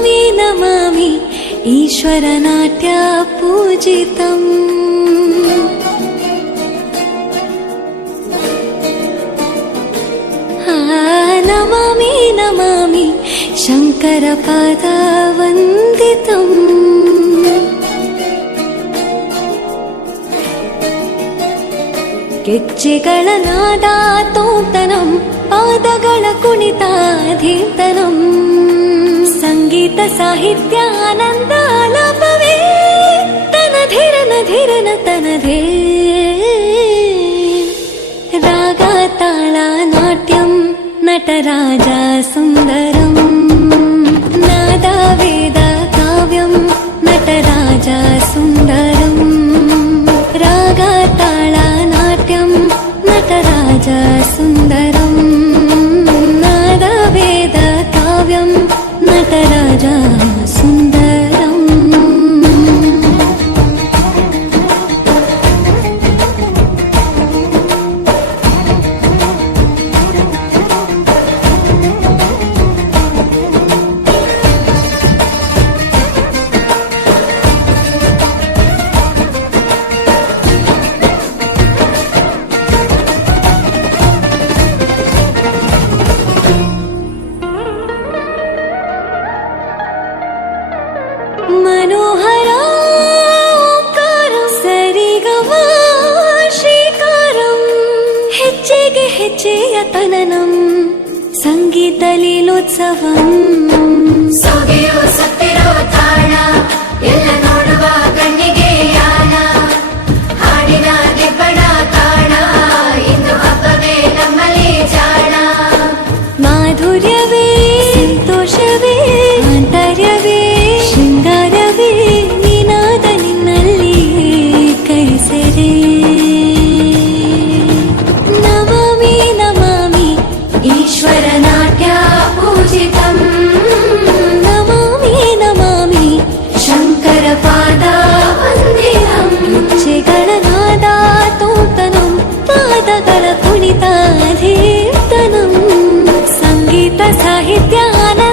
ನಮಾಮಿ ನಮಾಮಿ ಈಶ್ವರ ನಾಟ್ಯ ಪೂಜಿತಂ. ನಮಾಮಿ ನಮಾಮಿ ಶಂಕರ ಪಾದ ವಂದಿತಂ. ಗೆಜ್ಜೆಗಳ ನಾದ ತೋಂತನಂ, ಪಾದಗಳ ಕುಣಿತಾಧೀರ್ತನಂ. ಸಂಗೀತ ಸಾಹಿತ್ಯ ಆನಂದ ಆಲಾಪವೇ ತನಧಿರನ ಧಿರನ ತನಧೇ. ರಾಗ ತಾಳ ನಾಟ್ಯಂ ನಟರಾಜ ಸುಂದರಂ. ನಾದ ವೇದ ಕಾವ್ಯಂ ನಟರಾಜ ಸುಂದರಂ. ರಾಗ ತಾಳ ನಾಟ್ಯಂ ನಟರಾಜ ಸುಂದರಂ. ನಾದ ವೇದ ಕಾವ್ಯಂ ನಟರಾಜ ಸುಂದರಂ. मनोहरा ओंकारं सरिगम ಶ್ರೀಕಾರಂ. ಹೆಜ್ಜೆಗೆ ಹೆಜ್ಜೆಯ ತನನಂ ಸಂಗೀತ ಲೀಲೋತ್ಸವಂ. ಸೊಗೆಯೋ ಸತ್ತಿರೋ ತಾಣ ಎಲ್ಲ ನೋಡುವ ಕಣ್ಣಿಗೆ ಯಾನ. ಹಾಡಿನ ಗೆಬ್ಬಣ ತಾಣ ಇಂದು ಹಬ್ಬವೇ ನಮ್ಮಲ್ಲಿ ಜಾಣ. ಮಾಧುರ್ಯವೇ ಸಂತೋಷವೇ ಆಂತರ್ಯವೇ ಶೃಂಗಾರವೇ ನೀನಾದ ನಿನ್ನಲ್ಲಿ ಕೈಸೆರೆ. ನಮಾಮಿ ನಮಾಮಿ ಈಶ್ವರ ನಾಟ್ಯ ಪೂಜಿತಂ. ನಮಾಮಿ ನಮಾಮಿ ಶಂಕರ ಪಾದ ವಂದಿತಂ. ಗೆಜ್ಜೆಗಳ ನಾದ ತೋಂತನಂ, ಪಾದಗಳ ಕುಣಿತಾಧೀರ್ತನಂ. ಸಂಗೀತ ಸಾಹಿತ್ಯ ಆನಂದ